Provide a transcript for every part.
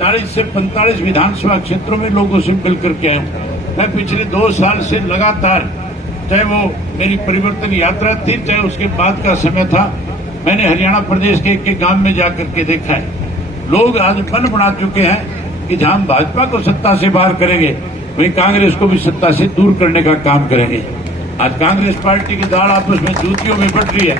40 से 45 विधानसभा क्षेत्रों में लोगों से मिल करके आया हूँ। मैं पिछले 2 साल से लगातार, चाहे वो मेरी परिवर्तन यात्रा थी, चाहे उसके बाद का समय था, मैंने हरियाणा प्रदेश के एक गांव में जाकर के देखा है। लोग आज मन बना चुके हैं कि जहां भाजपा को सत्ता से बाहर करेंगे, वहीं कांग्रेस को भी सत्ता से दूर करने का काम करेंगे। आज कांग्रेस पार्टी की दाढ़ आपस में जूतियों में बढ़ रही है,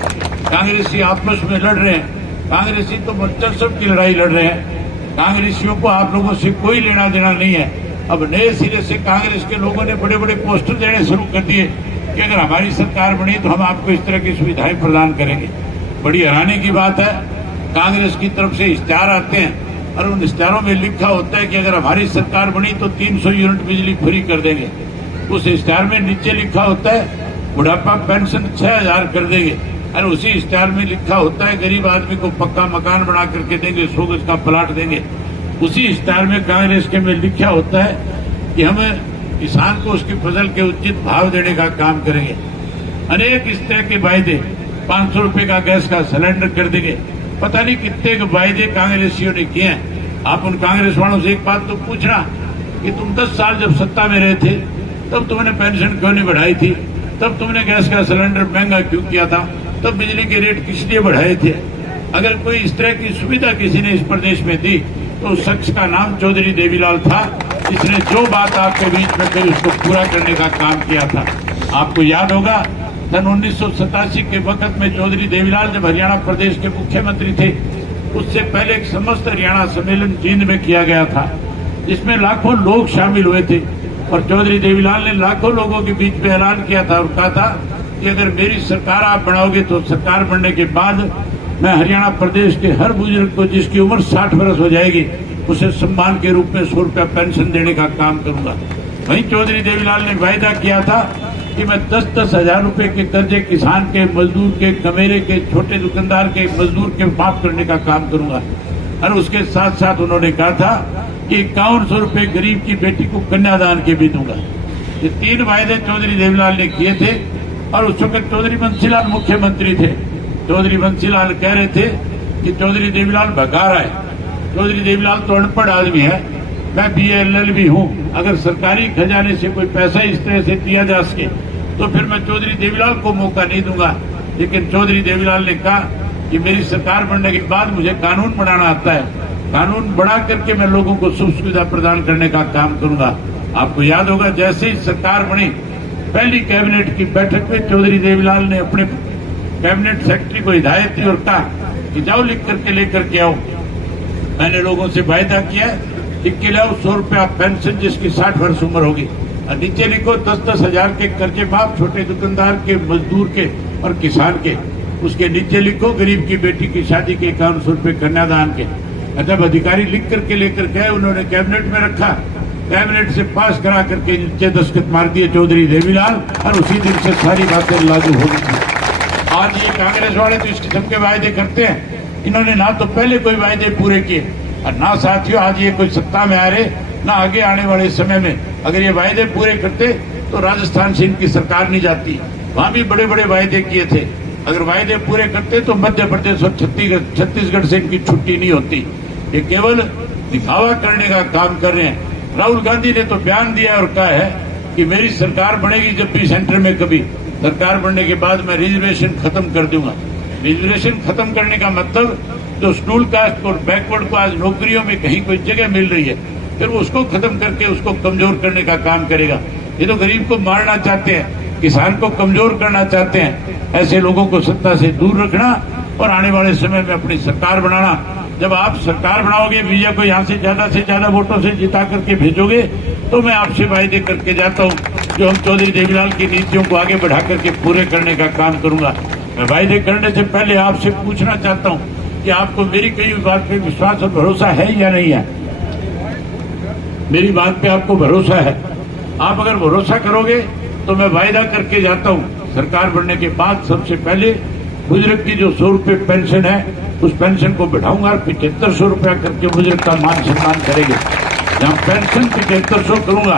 कांग्रेसी आपस में लड़ रहे हैं, कांग्रेसी तो वर्चस्व की लड़ाई लड़ रहे हैं। कांग्रेसियों को आप लोगों से कोई लेना देना नहीं है। अब नए सिरे से कांग्रेस के लोगों ने बड़े बड़े पोस्टर देने शुरू कर दिए कि अगर हमारी सरकार बनी तो हम आपको इस तरह की सुविधाएं प्रदान करेंगे। बड़ी हैरानी की बात है, कांग्रेस की तरफ से इश्तेहार आते हैं और उन इश्तेहारों में लिखा होता है कि अगर हमारी सरकार बनी तो 300 यूनिट बिजली फ्री कर देंगे। उस इश्तेहार में नीचे लिखा होता है बुढ़ापा पेंशन 6000 कर देंगे, और उसी इश्तेहार में लिखा होता है गरीब आदमी को पक्का मकान बना करके देंगे, 100 गज का प्लाट देंगे। उसी इश्तेहार में कांग्रेस के में लिखा होता है कि हम किसान को उसकी फसल के उचित भाव देने का काम करेंगे। अनेक इस तरह के वायदे, 500 रुपए का गैस का सिलेंडर कर देंगे, पता नहीं कितने वायदे कांग्रेसियों ने किए हैं। आप उन कांग्रेस वालों से एक बात तो पूछना कि तुम 10 साल जब सत्ता में रहे थे तब तुमने पेंशन क्यों नहीं बढ़ाई थी, तब तुमने गैस का सिलेंडर महंगा क्यों किया था, तब बिजली के रेट किस लिए बढ़ाए थे। अगर कोई इस तरह की सुविधा किसी ने इस प्रदेश में दी तो उस शख्स का नाम चौधरी देवीलाल था, जिसने जो बात आपके बीच में कही उसको पूरा करने का काम किया था। आपको याद होगा सन 1987 के वक्त में चौधरी देवीलाल जब हरियाणा प्रदेश के मुख्यमंत्री थे, उससे पहले एक समस्त हरियाणा सम्मेलन जींद में किया गया था, जिसमें लाखों लोग शामिल हुए थे। और चौधरी देवीलाल ने लाखों लोगों के बीच में ऐलान किया था और कहा था कि अगर मेरी सरकार आप बनाओगे तो सरकार बनने के बाद मैं हरियाणा प्रदेश के हर बुजुर्ग को जिसकी उम्र 60 वर्ष हो जाएगी उसे सम्मान के रूप में 100 रुपया पेंशन देने का काम करूंगा। वहीं चौधरी देवीलाल ने वायदा किया था कि मैं 10-10 हजार रुपए के कर्जे किसान के, मजदूर के, कमेरे के, छोटे दुकानदार के, मजदूर के माफ करने का काम करूंगा। और उसके साथ साथ उन्होंने कहा था कि 5100 रुपए गरीब की बेटी को कन्यादान के भी दूंगा। ये 3 वायदे चौधरी देवीलाल ने किए थे। और उस वक्त चौधरी बंसीलाल मुख्यमंत्री थे। चौधरी बंसीलाल कह रहे थे कि चौधरी देवीलाल भगा रहा है, चौधरी देवीलाल तो अनपढ़ आदमी है, मैं BA LLB हूँ, अगर सरकारी खजाने से कोई पैसा इस तरह से दिया जा सके तो फिर मैं चौधरी देवीलाल को मौका नहीं दूंगा। लेकिन चौधरी देवीलाल ने कहा कि मेरी सरकार बनने के बाद मुझे कानून बनाना आता है, कानून बना करके मैं लोगों को सुख सुविधा प्रदान करने का काम करूंगा। आपको याद होगा जैसे ही सरकार बनी, पहली कैबिनेट की बैठक में चौधरी देवीलाल ने अपने कैबिनेट सेक्रेटरी को हिदायत दी और कहा कि जाओ लिख करके लेकर के आओ, मैंने लोगों से वायदा किया है, लिख के लाओ 100 रुपया पेंशन जिसकी 60 वर्ष उम्र होगी, और नीचे लिखो 10-10 हजार के कर्जे माफ, छोटे दुकानदार के, मजदूर के और किसान के। उसके नीचे लिखो गरीब की बेटी की शादी के 5100 रुपये कन्यादान के। जब अधिकारी लिख करके लेकर गए, उन्होंने कैबिनेट में रखा, कैबिनेट से पास करा करके नीचे दस्तखत मार दिए चौधरी देवीलाल, और उसी दिन से सारी बातें लागू हो गई। आज ये कांग्रेस वाले तो इस किस्म के वायदे करते हैं, इन्होंने ना तो पहले कोई वायदे पूरे किए और ना साथियों आज ये कोई सत्ता में आ रहे, ना आगे आने वाले समय में अगर ये वायदे पूरे करते तो राजस्थान से इनकी सरकार नहीं जाती। वहां भी बड़े बड़े वायदे किए थे, अगर वायदे पूरे करते तो मध्य प्रदेश और छत्तीसगढ़ से इनकी छुट्टी नहीं होती। ये केवल दिखावा करने का काम कर रहे हैं। राहुल गांधी ने तो बयान दिया और कहा है कि मेरी सरकार बनेगी जब भी सेंटर में कभी सरकार बनने के बाद मैं रिजर्वेशन खत्म कर दूंगा। रिजर्वेशन खत्म करने का मतलब जो शेड्यूल कास्ट और बैकवर्ड को आज नौकरियों में कहीं कोई जगह मिल रही है, फिर वो उसको खत्म करके उसको कमजोर करने का काम करेगा। ये तो गरीब को मारना चाहते हैं, किसान को कमजोर करना चाहते हैं। ऐसे लोगों को सत्ता से दूर रखना और आने वाले समय में अपनी सरकार बनाना। जब आप सरकार बनाओगे, विजय को यहाँ से ज्यादा वोटों से जिता करके भेजोगे, तो मैं आपसे वायदे करके जाता हूँ जो हम चौधरी देवीलाल की नीतियों को आगे बढ़ा करके पूरे करने का काम करूंगा। मैं वायदे करने से पहले आपसे पूछना चाहता हूँ कि आपको मेरी कई बात पे विश्वास और भरोसा है या नहीं है? मेरी बात पे आपको भरोसा है? आप अगर भरोसा करोगे तो मैं वायदा करके जाता हूँ, सरकार बनने के बाद सबसे पहले बुजुर्ग की जो 100 रुपये पेंशन है उस पेंशन को बढ़ाऊंगा और 7500 रुपया करके बुजुर्ग का मान सम्मान करेंगे। जहाँ पेंशन 7500 करूंगा,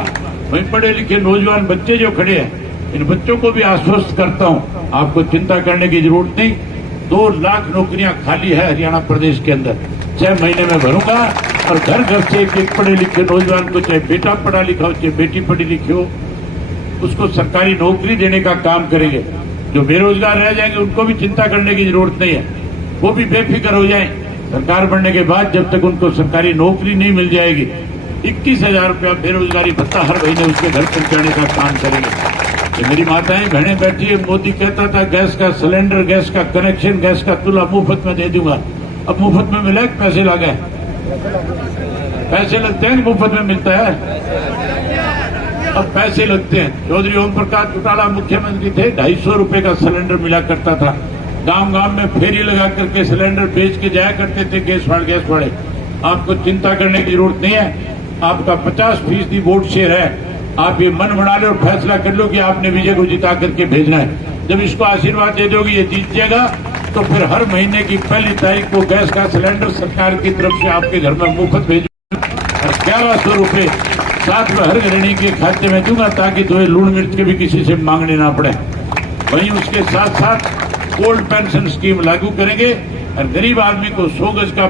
वहीं पढ़े लिखे नौजवान बच्चे जो खड़े हैं, इन बच्चों को भी आश्वस्त करता हूँ, आपको चिंता करने की जरूरत नहीं। 2 लाख नौकरियां खाली है हरियाणा प्रदेश के अंदर, 6 महीने में भरूंगा और घर घर से एक एक पढ़े लिखे नौजवान को, चाहे बेटा पढ़ा लिखा हो चाहे बेटी पढ़ी लिखी हो, उसको सरकारी नौकरी देने का काम करेंगे। जो बेरोजगार रह जाएंगे उनको भी चिंता करने की जरूरत नहीं है, वो भी बेफिक्र हो जाएं। सरकार बनने के बाद जब तक उनको सरकारी नौकरी नहीं मिल जाएगी, 21,000 रुपया बेरोजगारी भत्ता हर महीने उसके घर पहुंचाने का काम करेंगे। तो मेरी माताएं बहनें बैठी है, मोदी कहता था गैस का सिलेंडर, गैस का कनेक्शन, गैस का चूल्हा मुफ्त में दे दूंगा। अब मुफ्त में मिला, पैसे लगे, पैसे लगते हैं, मुफ्त में मिलता है, अब पैसे लगते हैं। चौधरी ओम प्रकाश चौटाला मुख्यमंत्री थे, 250 रुपए का सिलेंडर मिला करता था। गांव गांव में फेरी लगा करके सिलेंडर बेच के जाया करते थे गैस वाले। आपको चिंता करने की जरूरत नहीं है, आपका 50% वोट शेयर है। आप ये मन बना लो और फैसला कर लो कि आपने विजय को जिता करके भेजना है। जब इसको आशीर्वाद दे दोगे ये जीत जाएगा, तो फिर हर महीने की पहली तारीख को गैस का सिलेंडर सरकार की तरफ से आपके घर में मुफ्त भेजूंगा और 1100 रुपए साथ में हर गृहिणी के खाते में दूंगा, ताकि तुम्हें लूण मिर्च के भी किसी से मांगने ना पड़े। वहीं उसके साथ साथ ओल्ड पेंशन स्कीम लागू करेंगे और गरीब आदमी को 100 गज का